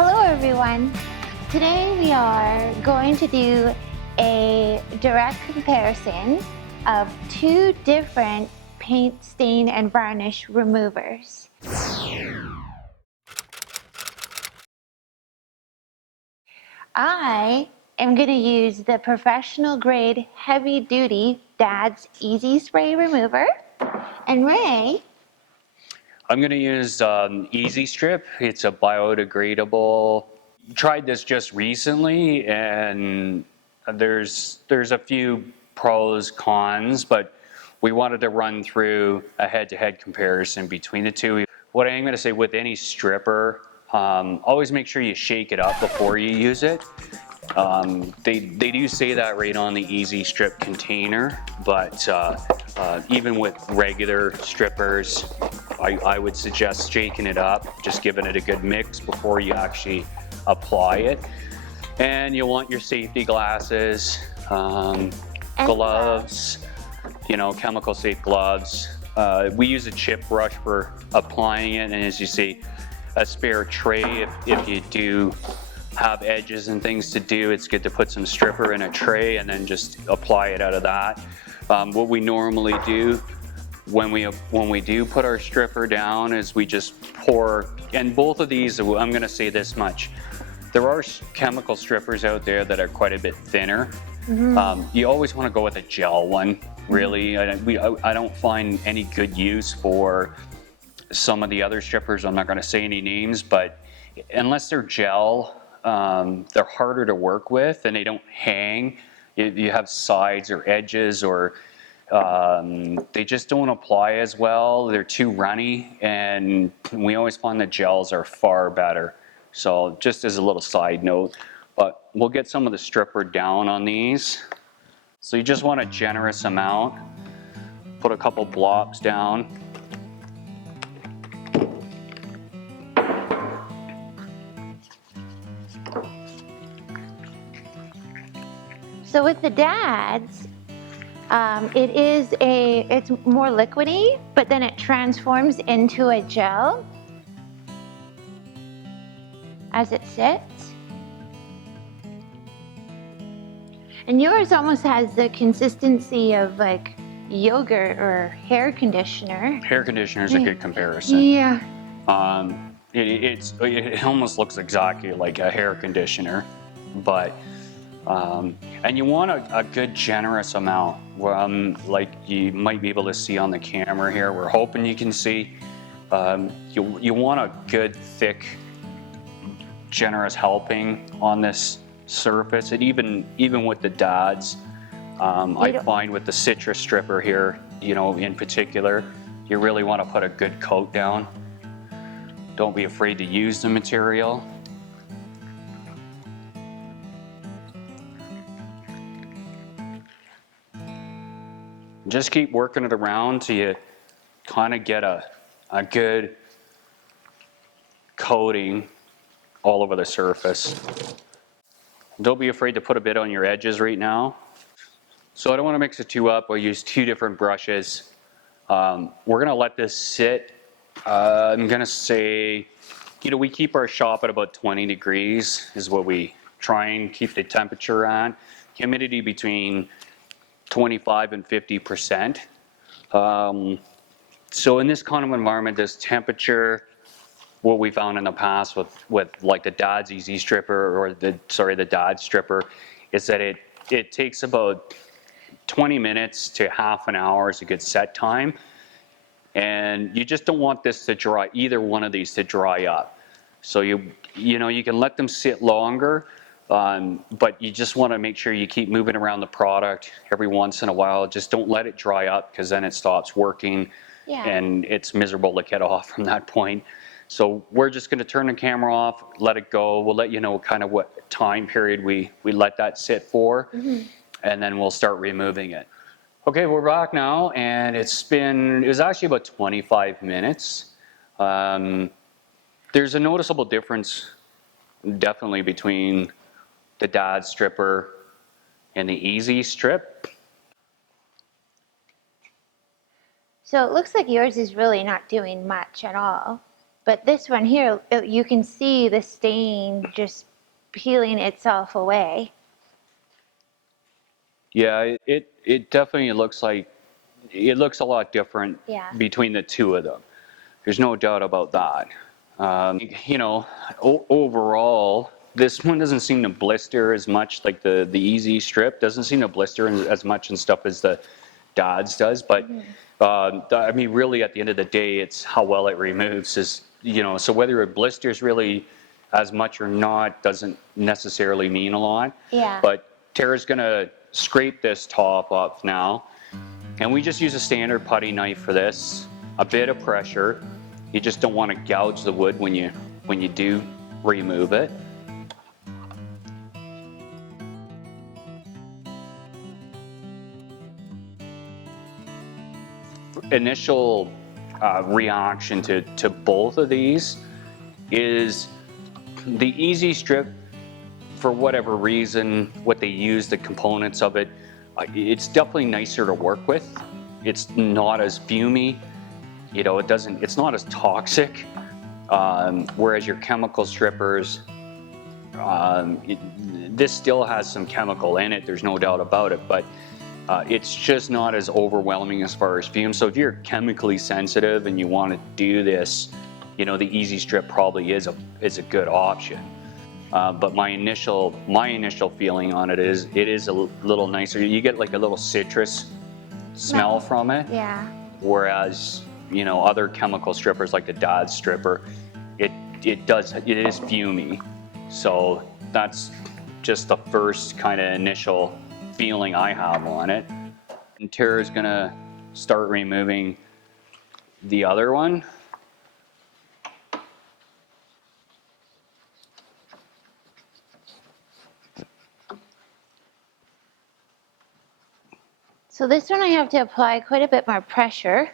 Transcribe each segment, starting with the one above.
Hello everyone. Today we are going to do a direct comparison of two different paint, stain, and varnish removers. I am going to use the professional grade heavy duty Dad's Easy Spray Remover, and Ray, I'm going to use Easy Strip. It's a biodegradable. Tried this just recently, and there's a few pros, cons, but we wanted to run through a head-to-head comparison between the two. What I am going to say with any stripper, always make sure you shake it up before you use it. They do say that right on the Easy Strip container, but even with regular strippers, I would suggest shaking it up, just giving it a good mix before you actually apply it. And you'll want your safety glasses, gloves, chemical safe gloves. We use a chip brush for applying it, and as you see, a spare tray if you do have edges and things to do. It's good to put some stripper in a tray and then just apply it out of that. What we normally do when we do put our stripper down is we just pour, and both of these, I'm going to say this much, there are chemical strippers out there that are quite a bit thinner. You always want to go with a gel one, really. I don't find any good use for some of the other strippers. I'm not going to say any names, but unless they're gel, they're harder to work with and they don't hang. You have sides or edges, or they just don't apply as well. They're too runny, and we always find the gels are far better. So just as a little side note, but we'll get some of the stripper down on these. So you just want a generous amount. Put a couple blobs down. so with the Dad's, it's more liquidy, but then it transforms into a gel as it sits. And yours almost has the consistency of like yogurt or hair conditioner. Hair conditioner is a good comparison. Yeah. It almost looks exactly like a hair conditioner, but and you want a good generous amount. Like you might be able to see on the camera here. We're hoping you can see. You want a good, thick, generous helping on this surface. And even with the Dad's, I find with the citrus stripper here, in particular, you really want to put a good coat down. Don't be afraid to use the material. Just keep working it around till you kind of get a good coating all over the surface. Don't be afraid to put a bit on your edges right now. So I don't want to mix the two up. I'll use two different brushes. We're going to let this sit. I'm going to say, we keep our shop at about 20 degrees is what we try and keep the temperature at. Humidity between 25 and 50%. So in this kind of environment, this temperature, what we found in the past with like the Dad's Easy Stripper, or the Dad's stripper, is that it takes about 20 minutes to half an hour is a good set time. And you just don't want this to dry, either one of these to dry up. So you can let them sit longer, but you just want to make sure you keep moving around the product every once in a while. Just don't let it dry up, because then it stops working. Yeah. And it's miserable to get off from that point. So we're just going to turn the camera off, let it go. We'll let you know kind of what time period we let that sit for, and then we'll start removing it. Okay, we're back now, and it was actually about 25 minutes. There's a noticeable difference definitely between the Dad's stripper and the Easy Strip. So it looks like yours is really not doing much at all, But this one here, you can see the stain just peeling itself away. Yeah, it definitely looks like, it looks a lot different Yeah. between the two of them. There's no doubt about that. You know, overall, this one doesn't seem to blister as much, like the easy strip doesn't seem to blister as much and stuff as the Dodds does. But I mean, really, at the end of the day, it's how well it removes. Is, you know, so whether it blisters really as much or not doesn't necessarily mean a lot. Yeah. But Tara's gonna scrape this top off now, and we just use a standard putty knife for this. A bit of pressure. You just don't want to gouge the wood when you do remove it. Initial reaction to both of these is the easy strip. For whatever reason, what they use, the components of it, it's definitely nicer to work with. It's not as fumy. You know, it's not as toxic. Whereas your chemical strippers, this still has some chemical in it, there's no doubt about it, but it's just not as overwhelming as far as fumes. So if you're chemically sensitive and you want to do this, you know, the easy strip probably is a good option. But my initial feeling on it is a little nicer. You get like a little citrus smell from it. Yeah. Whereas, you know, other chemical strippers like the Dodds stripper, it is fumy. So that's just the first kind of initial feeling I have on it. And Tara's gonna start removing the other one. So this one I have to apply quite a bit more pressure.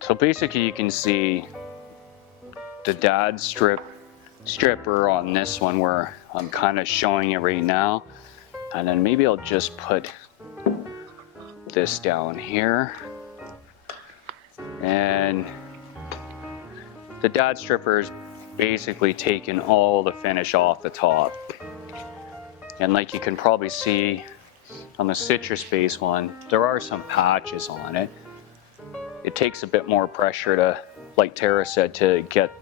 So basically you can see the Dodds stripper on this one where I'm kind of showing it right now. And then maybe I'll just put this down here. And the Dodds stripper is basically taking all the finish off the top. And like you can probably see on the citrus base one, there are some patches on it. It takes a bit more pressure to, like Tara said, to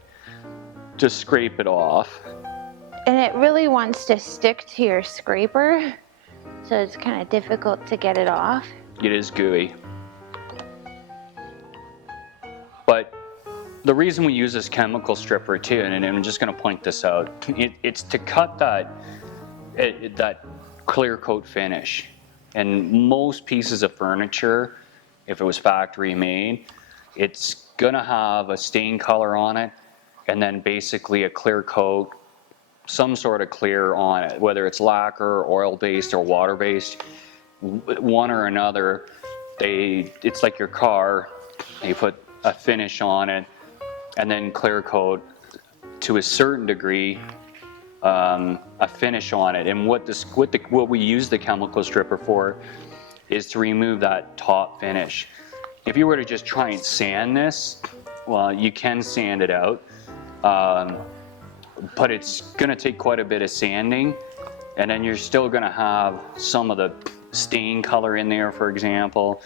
scrape it off. And it really wants to stick to your scraper, so it's kind of difficult to get it off. It is gooey. But the reason we use this chemical stripper too, and I'm just going to point this out, it's to cut that clear coat finish. And most pieces of furniture, if it was factory made, it's going to have a stain color on it, and then basically a clear coat, some sort of clear on it, whether it's lacquer, oil-based, or water-based, one or another. It's like your car, they put a finish on it, and then clear coat to a certain degree, a finish on it. And what we use the chemical stripper for is to remove that top finish. If you were to just try and sand this, well, you can sand it out, but it's going to take quite a bit of sanding, and then you're still going to have some of the stain color in there, for example.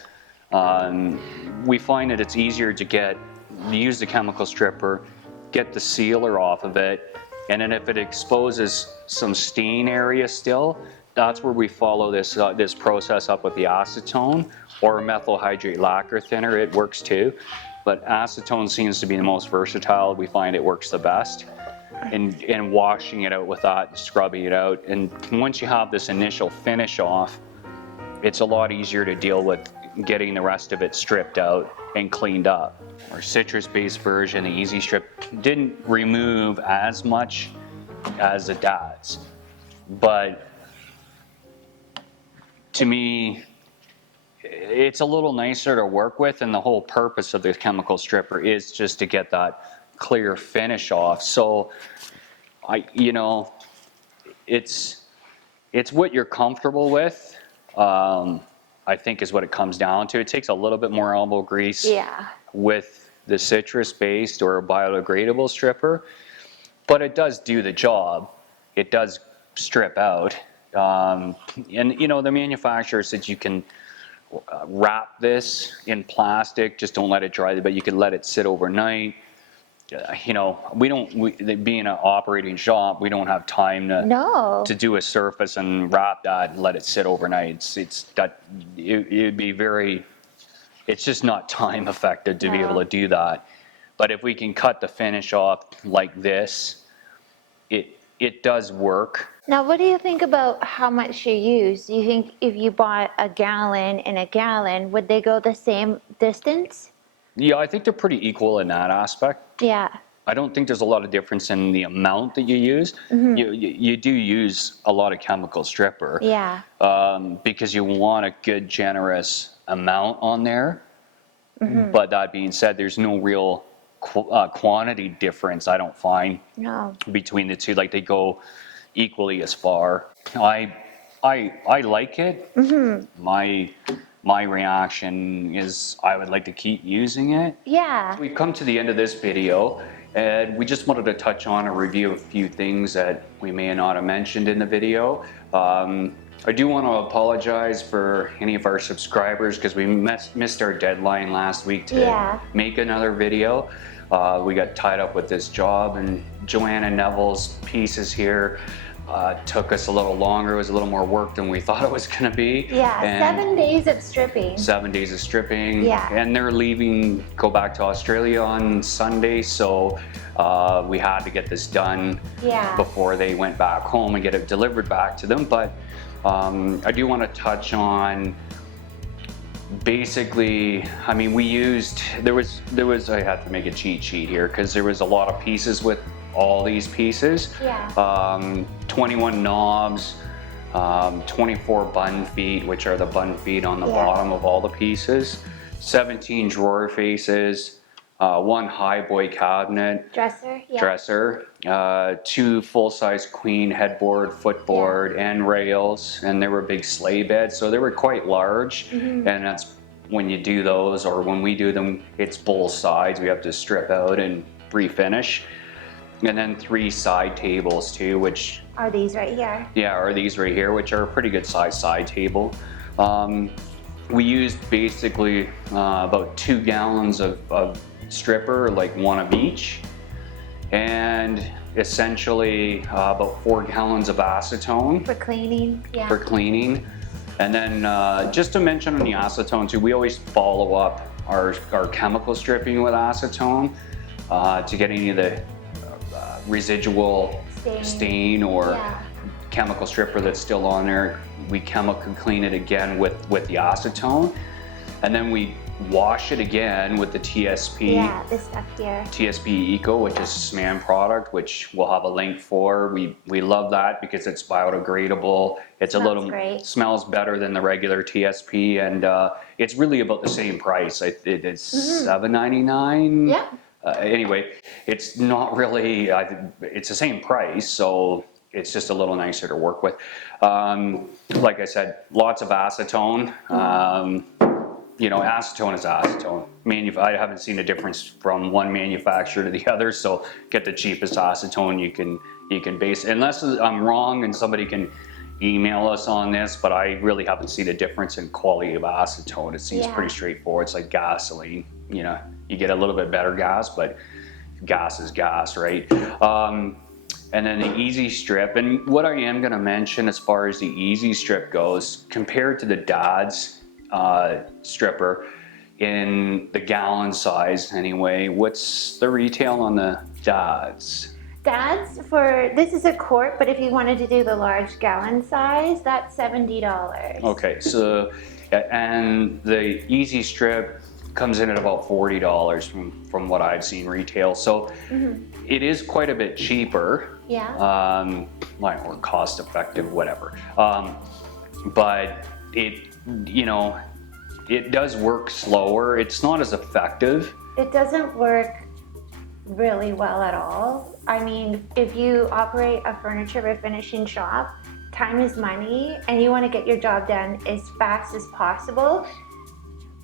We find that it's easier to use the chemical stripper, get the sealer off of it, and then if it exposes some stain area still, that's where we follow this process up with the acetone or methyl hydrate lacquer thinner. It works too, but acetone seems to be the most versatile. We find it works the best. And washing it out with that, scrubbing it out, and once you have this initial finish off, it's a lot easier to deal with getting the rest of it stripped out and cleaned up. Our citrus-based version, the Easy Strip, didn't remove as much as the Dodds, but to me, it's a little nicer to work with, and the whole purpose of the chemical stripper is just to get that clear finish off. So it's what you're comfortable with, I think is what it comes down to. It takes a little bit more elbow grease with the citrus-based or biodegradable stripper, but it does do the job. It does strip out. And the manufacturer said you can wrap this in plastic, just don't let it dry, but you can let it sit overnight. Being an operating shop, we don't have time to do a surface and wrap that and let it sit overnight. It'd be it's just not time effective to be able to do that. But if we can cut the finish off like this, it does work. Now, what do you think about how much you use? Do you think if you bought a gallon and a gallon, would they go the same distance? Yeah, I think they're pretty equal in that aspect. Yeah. I don't think there's a lot of difference in the amount that you use. Mm-hmm. You do use a lot of chemical stripper. Yeah. Because you want a good, generous amount on there. Mm-hmm. But that being said, there's no real quantity difference, I don't find, between the two. Like, they go equally as far. I like it. Mm-hmm. My reaction is I would like to keep using it. Yeah. We've come to the end of this video, and we just wanted to touch on a review of a few things that we may not have mentioned in the video. I do want to apologize for any of our subscribers because we missed our deadline last week to make another video. We got tied up with this job, and Joanna Neville's pieces here took us a little longer. It was a little more work than we thought it was going to be. Yeah, and 7 days of stripping. 7 days of stripping. Yeah. And they're go back to Australia on Sunday, so we had to get this done before they went back home and get it delivered back to them. But I do want to touch on basically, I mean, there was I had to make a cheat sheet here because there was a lot of pieces with all these pieces. Yeah. 21 knobs, 24 bun feet, which are the bun feet on the bottom of all the pieces, 17 drawer faces, 1 high boy cabinet, dresser, 2 full-size queen headboard, footboard, and rails, and they were big sleigh beds, so they were quite large. Mm-hmm. And that's when you do those, or when we do them, it's both sides. We have to strip out and refinish. And then 3 side tables too, which are these right here. Yeah, are these right here, which are a pretty good size side table. We used basically about 2 gallons of stripper, like 1 of each, and essentially about 4 gallons of acetone for cleaning. Yeah. For cleaning. And then just to mention on the acetone too, we always follow up our chemical stripping with acetone to get any of the residual stain or chemical stripper that's still on there. We chemical clean it again with the acetone, and then we wash it again with the TSP. Yeah, this stuff here. TSP Eco, which is a SMAN product, which we'll have a link for. We love that because it's biodegradable. It's smells better than the regular TSP, and it's really about the same price. It's $7.99. Yeah. Anyway, it's not really, it's the same price, so it's just a little nicer to work with. Like I said, lots of acetone. Acetone is acetone. I haven't seen a difference from one manufacturer to the other, so get the cheapest acetone you can base. Unless I'm wrong and somebody can email us on this, but I really haven't seen a difference in quality of acetone. It seems pretty straightforward. It's like gasoline. You get a little bit better gas, but gas is gas, right? And then the Easy Strip, and what I am going to mention as far as the Easy Strip goes, compared to the Dad's stripper in the gallon size anyway, what's the retail on the Dad's? Dad's, this is a quart, but if you wanted to do the large gallon size, that's $70. Okay, so, and the Easy Strip comes in at about $40 from what I've seen retail. So it is quite a bit cheaper. Yeah. Or cost effective, whatever. But it, it does work slower. It's not as effective. It doesn't work really well at all. I mean, if you operate a furniture refinishing shop, time is money and you want to get your job done as fast as possible.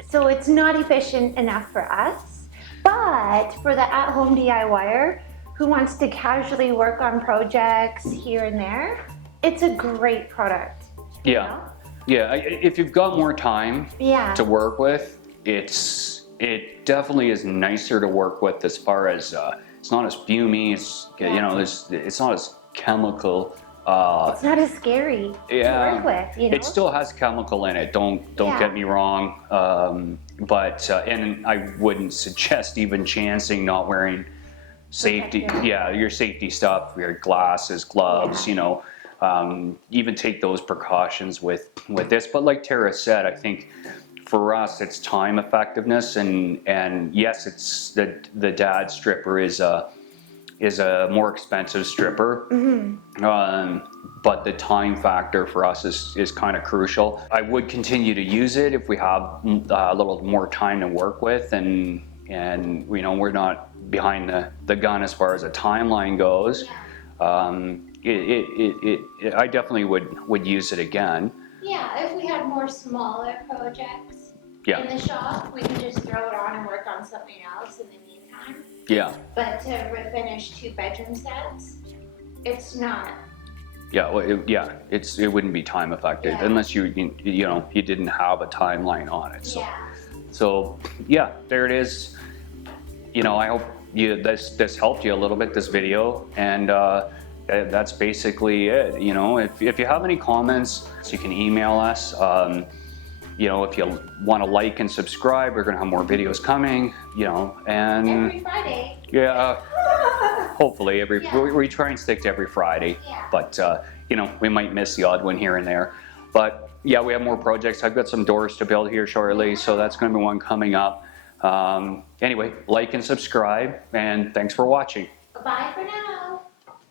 So it's not efficient enough for us, but for the at-home DIYer who wants to casually work on projects here and there, it's a great product. Yeah. You know? Yeah, if you've got more time Yeah. to work with, it definitely is nicer to work with as far as it's not as fumy. It's it's not as chemical. It's not as scary to work with. You know? It still has chemical in it. Don't get me wrong. But and I wouldn't suggest even chancing not wearing safety. Yeah, your safety stuff, your glasses, gloves. You know. Even take those precautions with this, but like Tara said, I think for us it's time effectiveness, and yes, it's the dad stripper is a more expensive stripper, but the time factor for us is kind of crucial. I would continue to use it if we have a little more time to work with, and you know, we're not behind the gun as far as a timeline goes. I definitely would use it again. Yeah, if we had more smaller projects in the shop, we can just throw it on and work on something else in the meantime. Yeah. But to refinish 2-bedroom sets, it's not. Yeah, well, it wouldn't be time effective unless you know, you didn't have a timeline on it. So yeah, there it is. You know, I hope this helped you a little bit, this video, and that's basically it. You know, if you have any comments, you can email us. You know, if you want to like and subscribe, we're going to have more videos coming, you know, and every Friday. Yeah, hopefully we try and stick to every Friday, but you know, we might miss the odd one here and there. But yeah, we have more projects. I've got some doors to build here shortly, so that's going to be one coming up. Anyway, like and subscribe, and thanks for watching. Bye for now.